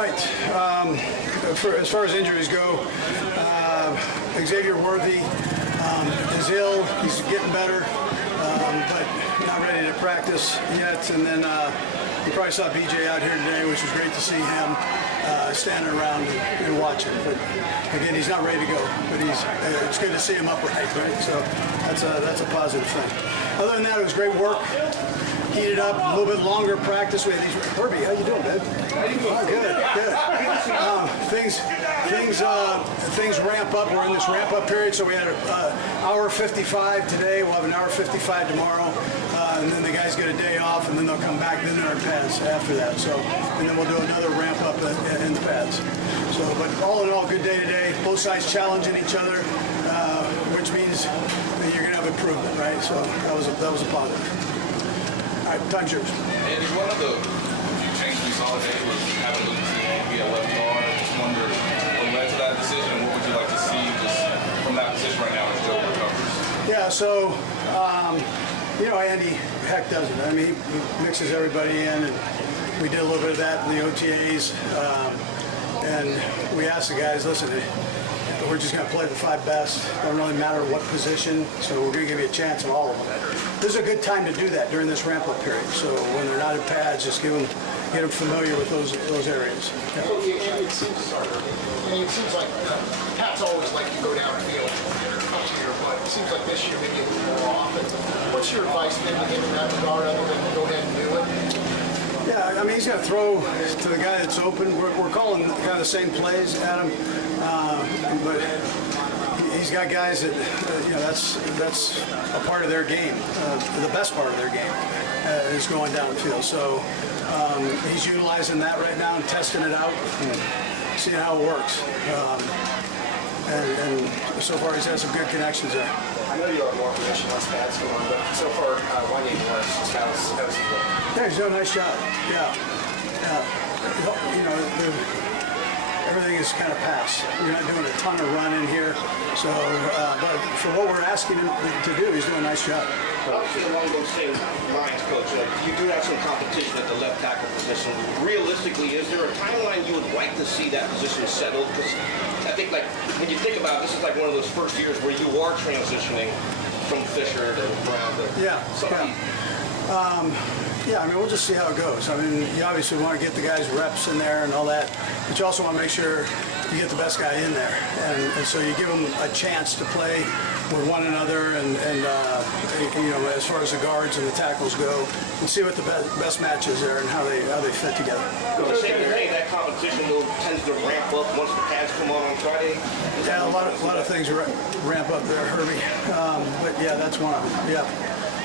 right. As far as injuries go, Xavier Worthy is ill. He's getting better, but not ready to practice yet. And then you probably saw BJ out here today, which was great to see him standing around and watching. But again, he's not ready to go. But it's good to see him upright, right? So that's a positive thing. Other than that, it was great work. Heated up, a little bit longer practice. We had these. Herbie, how you doing, man? How you doing? Good. Things ramp up. We're in this ramp up period, so we had an hour 55 today. We'll have an hour 55 tomorrow, and then the guys get a day off, and then they'll come back. Then they're in pads after that. So, and then we'll do another ramp up in the pads. So, but all in all, good day today. Both sides challenging each other, which means that you're going to have improvement, right? So that was a positive. All right, time's yours. Andy, one of the few changes we saw today was having Luke be a left guard. I just wonder what led to that decision, and what would you like to see just from that position right now as Joe recovers? Yeah, so, Andy, heck does it. I mean, he mixes everybody in, and we did a little bit of that in the OTAs. And we asked the guys, listen, we're just going to play the 5 best. Doesn't really matter what position, so we're going to give you a chance at all of them. This is a good time to do that during this ramp-up period. So when they're not in pads, just get them familiar with those areas. Yeah. And it seems like Pat's always like to go downfield up here, but it seems like this year maybe a little more often. What's your advice maybe to him in that regard, other than go ahead and do it? Yeah, I mean, he's going to throw to the guy that's open. We're calling kind of the same plays, Adam, but he's got guys that, that's a part of their game. The best part of their game is going downfield. So he's utilizing that right now and testing it out and seeing how it works. And so far he's had some good connections there. I know you are more position, less pads going on, but so far, one game was just how's he doing? Yeah, he's doing a nice job. Yeah. Everything is kind of pass. We're not doing a ton of run in here, so but for what we're asking him to do, he's doing a nice job. Obviously, along those same lines, Coach, you do have some competition at the left tackle position. Realistically, is there a timeline you would like to see that position settled? Because I think, like, when you think about it, this is like one of those first years where you are transitioning from Fisher to Brown to somebody. Yeah, I mean, we'll just see how it goes. I mean, you obviously want to get the guys reps in there and all that, but you also want to make sure you get the best guy in there. And so you give them a chance to play with one another and as far as the guards and the tackles go, and see what the best match is there and how they fit together. So the same thing, that competition though tends to ramp up once the pads come on Friday? Yeah, a lot of things ramp up there, Herbie. But yeah, that's one of them. Yeah.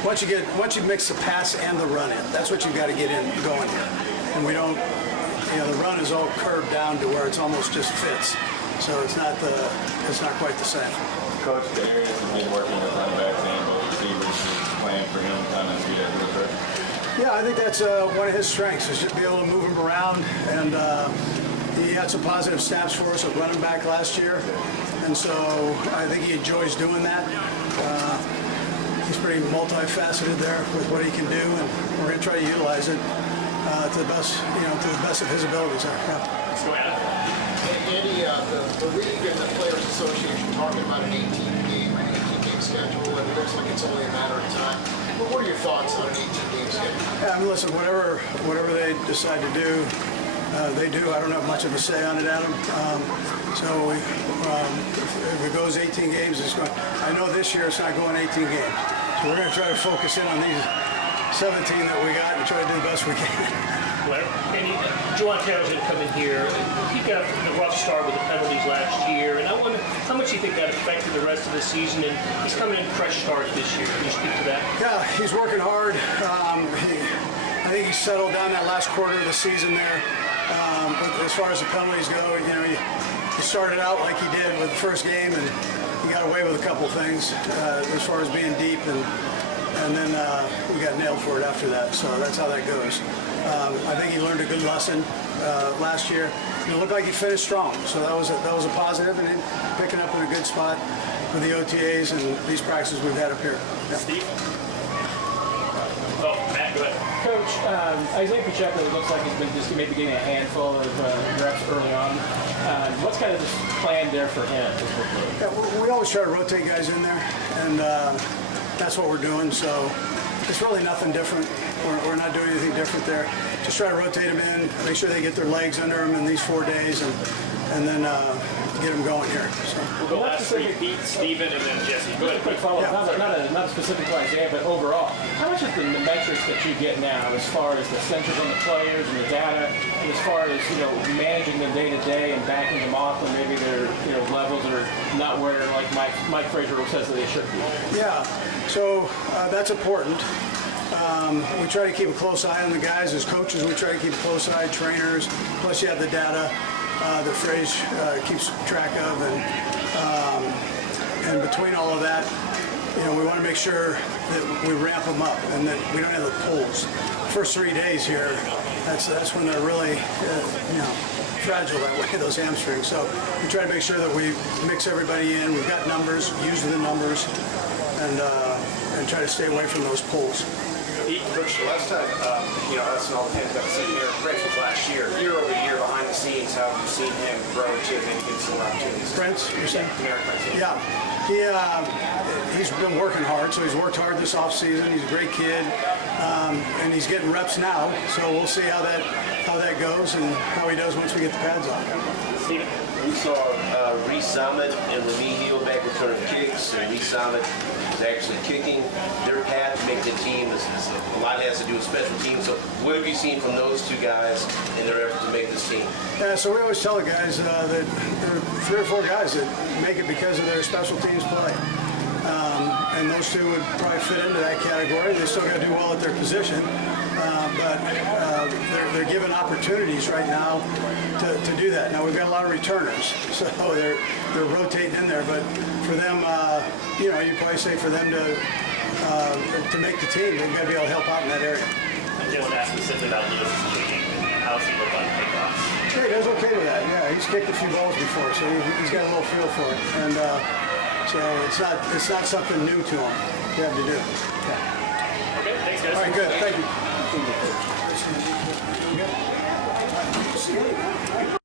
Once you mix the pass and the run in, that's what you've got to get going here. And we don't, the run is all curved down to where it's almost just fits. So it's not quite the same. Coach, Darius has been working with running backs and both receivers. Playing for him, kind of be that little bit. Yeah, I think that's one of his strengths is just be able to move him around. And he had some positive stats for us at running back last year, and so I think he enjoys doing that. He's pretty multifaceted there with what he can do, and we're going to try to utilize it to the best of his abilities. Andy, the league and the Players Association talking about an 18-game schedule, and it looks like it's only a matter of time. But what are your thoughts on an 18-game schedule? Yeah, I mean, listen, whatever they decide to do, they do. I don't have much of a say on it, Adam. If it goes 18 games, it's going. I know this year it's not going 18 games, so we're going to try to focus in on these 17 that we got and try to do the best we can. Well, and Juwan Taylor's going to come in here. He got a rough start with the penalties last year, and I wonder how much you think that affected the rest of the season. And he's coming in fresh start this year. Can you speak to that? Yeah, he's working hard. I think he settled down that last quarter of the season there. But as far as the penalties go, he started out like he did with the first game, and he got away with a couple things as far as being deep, and then we got nailed for it after that. So that's how that goes. I think he learned a good lesson last year. It looked like he finished strong, so that was a positive, and picking up in a good spot with the OTAs and these practices we've had up here. Yeah. Steve? Oh, Matt, go ahead. Coach, Isaiah Pacheco looks like he's been just maybe getting a handful of reps early on. What's kind of the plan there for him? Yeah, we always try to rotate guys in there, and that's what we're doing. So it's really nothing different. We're not doing anything different there. Just try to rotate them in, make sure they get their legs under them in these 4 days, and then get them going here. So. We'll go last three: Pete, Steven, and then Jesse. Go ahead. Quick follow-up, Yeah. not specific to Isaiah, but overall, how much is the metrics that you get now as far as the centers on the players and the data, and as far as managing them day to day and backing them off when maybe their levels are not where like Mike Frazier says that they should be? Yeah, so that's important. We try to keep a close eye on the guys. As coaches, we try to keep a close eye, trainers, plus you have the data that Fraze keeps track of. And between all of that, we want to make sure that we ramp them up and that we don't have the pulls. First 3 days here, that's when they're really, fragile that way, those hamstrings. So we try to make sure that we mix everybody in. We've got numbers, use the numbers, and try to stay away from those pulls. Coach, the last time, us and all the fans got to see here, Prince was last year over year behind the scenes. How have you seen him grow to maybe get some opportunities? Prince, you're saying? American Prince. Yeah, he's been working hard, so he's worked hard this offseason. He's a great kid, and he's getting reps now. So we'll see how that goes and how he does once we get the pads on. Steven? We saw Reese Summit and Remy Hill back returning kicks, and Reese Summit is actually kicking. Their path to make the team a lot has to do with special teams. So what have you seen from those two guys in their effort to make this team? Yeah, so we always tell the guys that there are 3 or 4 guys that make it because of their special teams play. And those two would probably fit into that category. They still got to do well at their position, but they're given opportunities right now to do that. Now we've got a lot of returners, so they're rotating in there. But for them, you probably say for them to make the team, they've got to be able to help out in that area. I just want to ask specifically about Lewis's kicking. How's he look on kickoffs? Yeah, he does okay with that. Yeah, he's kicked a few balls before, so he's got a little feel for it. And so it's not something new to him to have to do. Yeah. Okay, thanks, guys. All right, good. Thank you.